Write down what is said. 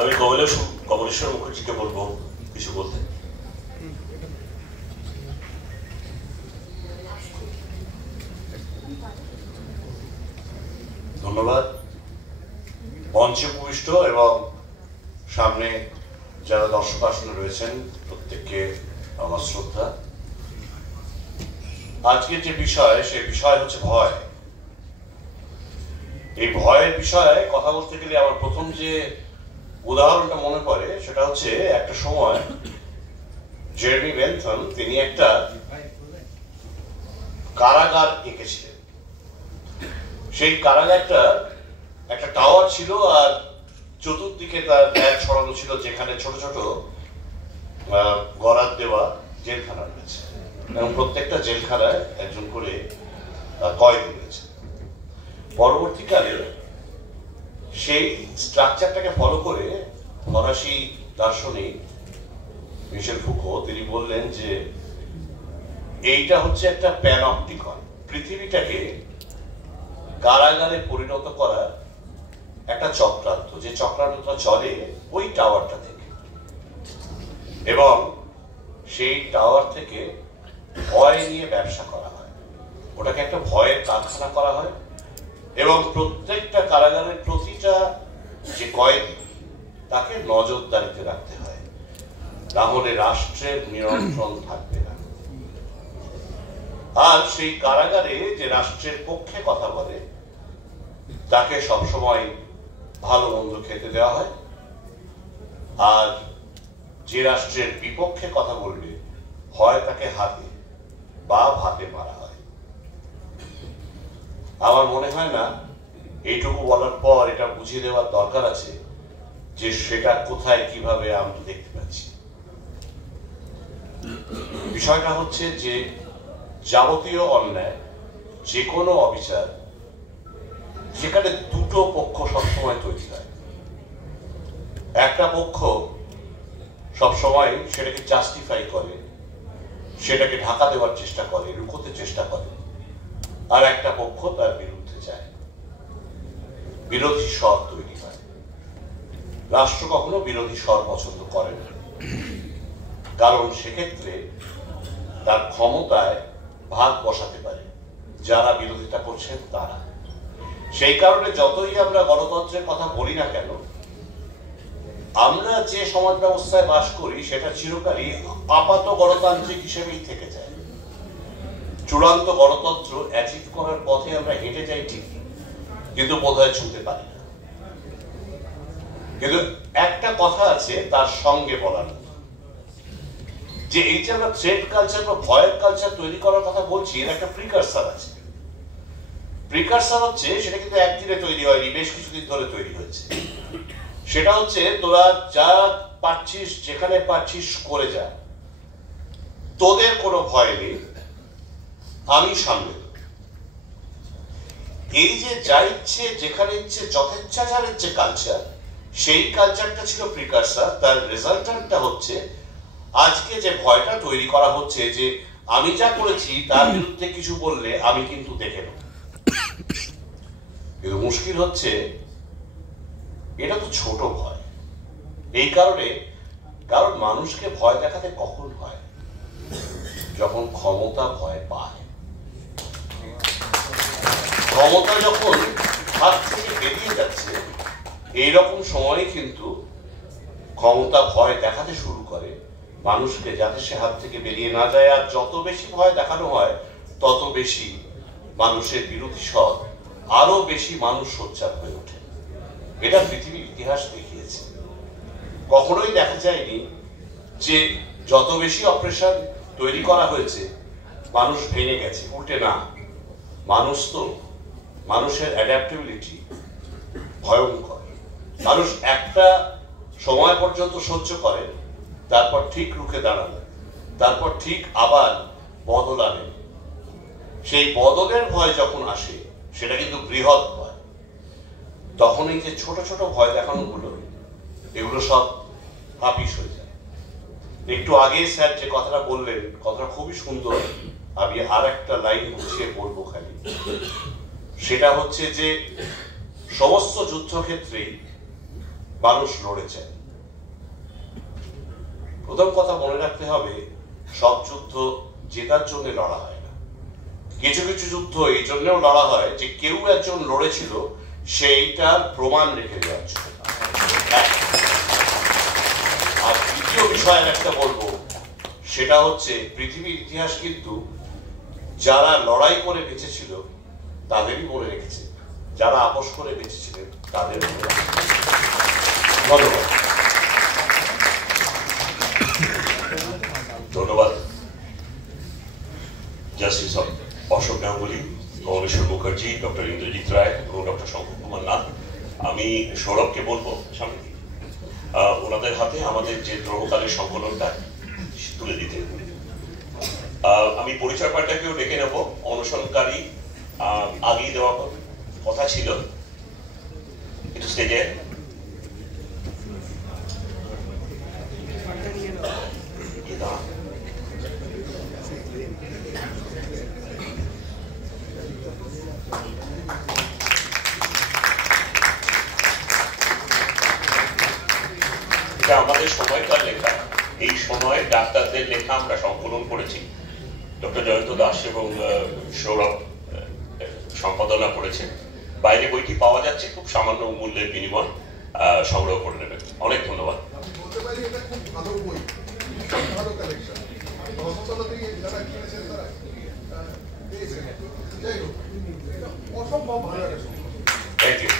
আমি কমলেশ্বর মুখার্জিকে বলবো কিছু বলতে। ধন্যবাদ। মঞ্চে উপবিষ্ট এবং সামনে যারা দর্শক আসনে রয়েছেন প্রত্যেককে আমার শ্রদ্ধা। আজকের যে বিষয়, সে বিষয় হচ্ছে ভয়। এই ভয়ের বিষয়ে কথা বলতে গেলে আমার প্রথম যে উদাহরণটা মনে পড়ে সেটা হচ্ছে একটা সময় জেরেমি বেন্থম তিনি একটা কারাগার এঁকেছিলেন। সেই কারাগারটা একটা টাওয়ার ছিল আর চতুর্দিকে তার ব্যাগ ছড়ানো ছিল, যেখানে ছোট ছোট গড়ার দেওয়া জেলখানা রয়েছে এবং প্রত্যেকটা জেলখানায় একজন করে কয়েদি রয়েছে। পরবর্তীকালে সেই স্ট্রাকচারটাকে ফলো করে ফরাসি দার্শনিক মিশেল ফুকো তিনি বললেন যে এইটা হচ্ছে একটা প্যানপটিকন, পৃথিবীটাকে কারাগারে পরিণত করার একটা চক্রান্ত, যে চক্রান্তটা চলে ওই টাওয়ারটা থেকে এবং সেই টাওয়ার থেকে ভয় নিয়ে ব্যবসা করা হয়, ওটাকে একটা ভয়ের কারখানা করা হয় এবং প্রত্যেকটা কারাগারের প্রতিটা যে কয়েদি তাকে নজরদারিতে রাখতে হয়, না হলে রাষ্ট্রের নিয়ন্ত্রণ থাকবে না। আর সেই কারাগারে যে রাষ্ট্রের পক্ষে কথা বলে তাকে সবসময় ভালো মন্দ খেতে দেওয়া হয়, আর যে রাষ্ট্রের বিপক্ষে কথা বলবে হয় তাকে হাতে বা ভাতে মারা হয়। আমার মনে হয় না এইটুকু বলার পর এটা বুঝিয়ে দেওয়ার দরকার আছে যে সেটা কোথায় কিভাবে আমরা দেখতে পাচ্ছি। বিষয়টা হচ্ছে যে যাবতীয় অন্যায়, যে কোনো অবিচার, সেখানে দুটো পক্ষ সবসময় তৈরি হয়। একটা পক্ষ সবসময় সেটাকে জাস্টিফাই করে, সেটাকে ঢাকা দেওয়ার চেষ্টা করে, লুকোতে চেষ্টা করে, আর একটা পক্ষ তার বিরুদ্ধে যায়, বিরোধী স্বর তৈরি হয়। রাষ্ট্র কখনো বিরোধী স্বর পছন্দ করে না, কারণ সেক্ষেত্রে তার ক্ষমতায় ভাগ বসাতে পারে যারা বিরোধিতা করছেন তারা। সেই কারণে যতই আমরা গণতন্ত্রের কথা বলি না কেন, আমরা যে সমাজ ব্যবস্থায় বাস করি সেটা চিরকালই আপাত গণতান্ত্রিক হিসেবেই থেকে যায়। চূড়ান্ত গণতন্ত্র অ্যাচিভ করার পথে আমরা হেঁটে যাই ঠিকই, কিন্তু বোধহয় ছুঁতে পারি না। কিন্তু একটা কথা আছে তার সঙ্গে বলার, যে এই যে আমরা থ্রেট কালচার বা ভয়ের কালচার তৈরি করার কথা বলছি, এর একটা প্রিকারসার আছে। প্রিকারসার হচ্ছে, সেটা কিন্তু একদিনে তৈরি হয়নি, বেশ কিছুদিন ধরে তৈরি হয়েছে। সেটা হচ্ছে তোরা যা পারছিস, যেখানে পারছিস করে যা, তোদের কোনো ভয় নেই, আমি সামনে। এই যে যা ইচ্ছে যেখানে ইচ্ছে যথেচ্ছাচারের যে কালচার, সেই কালচারটা ছিল প্রিকারসার। তার রেজাল্টটা হচ্ছে আজকে যে ভয়টা তৈরি করা হচ্ছে, যে আমি যা করেছি তার বিরুদ্ধে কিছু বললে আমি কিন্তু দেখে নেব। কিন্তু মুশকিল হচ্ছে এটা তো ছোট ভয়। এই কারণে, কারণ মানুষকে ভয় দেখাতে কখন হয়? যখন ক্ষমতা ভয় পায়। ক্ষমতা যখন হাত থেকে বেরিয়ে যাচ্ছে, এইরকম সময়ে কিন্তু ক্ষমতা ভয় দেখাতে শুরু করে মানুষকে, যাতে সে হাত থেকে বেরিয়ে না যায়। আর যত বেশি ভয় দেখানো হয় তত বেশি মানুষের বিরোধী স্বর, আরো বেশি মানুষ সোচ্চার হয়ে ওঠে। এটা পৃথিবীর ইতিহাস দেখিয়েছে। কখনোই দেখা যায়নি যে যত বেশি অপারেশন তৈরি করা হয়েছে মানুষ ভেঙে গেছে, উল্টে না। মানুষ তো, মানুষের অ্যাডাপ্টেবিলিটি ভয়ঙ্কর। মানুষ একটা সময় পর্যন্ত সহ্য করে, তারপর ঠিক রুখে দাঁড়ানো, তারপর ঠিক আবার বদল আনে। সেই বদলের ভয় যখন আসে, সেটা কিন্তু বৃহৎ ভয়। তখন এই যে ছোট ছোট ভয় দেখানো গুলো, এগুলো সব হাপিস হয়ে যায়। একটু আগে স্যার যে কথাটা বললেন, কথাটা খুবই সুন্দর। আমি আর একটা লাইন গুছিয়ে বলবো খালি, সেটা হচ্ছে যে সমস্ত যুদ্ধক্ষেত্রেই মানুষ লড়েছেন। প্রথম কথা মনে রাখতে হবে, সব যুদ্ধ জেতার জন্য লড়া হয় না। কিছু কিছু যুদ্ধ এই জন্যও লড়া হয় যে কেউ একজন লড়েছিল সেইটার প্রমাণ রেখে দেওয়ার জন্য। আর দ্বিতীয় বিষয় একটা বলবো, সেটা হচ্ছে পৃথিবীর ইতিহাস কিন্তু যারা লড়াই করে বেঁচেছিল তাদেরই মনে রেখেছে, যারা আপোষ করে বেঁচেছিলেন তাদের মনে রেখেছে। ধন্যবাদ। ধন্যবাদ জাস্টিস অশোক গাঙ্গুলি, কমলেশ্বর মুখার্জি, ডক্টর ইন্দ্রজিৎ রায় এবং ডক্টর শঙ্কর কুমার নাথ। আমি সৌরভকে বলবো সামনে ওনাদের হাতে আমাদের যে দ্রোহকালের সংকলনটা তুলে দিতে। আমি পরিচয় পাল্টাকেও ডেকে নেব। অনশনকারী আগেই দেওয়া কথা ছিল, একটু স্টেজে আমাদের সময়কার লেখা। এই সময় ডাক্তারদের লেখা আমরা সংকলন করেছি। ডক্টর জয়ন্ত দাস এবং সৌরভ সম্পাদনা করেছেন। বাইরে বইটি পাওয়া যাচ্ছে, খুব সামান্য মূল্যের বিনিময়, সংগ্রহ করে নেবেন। অনেক ধন্যবাদ। Thank you.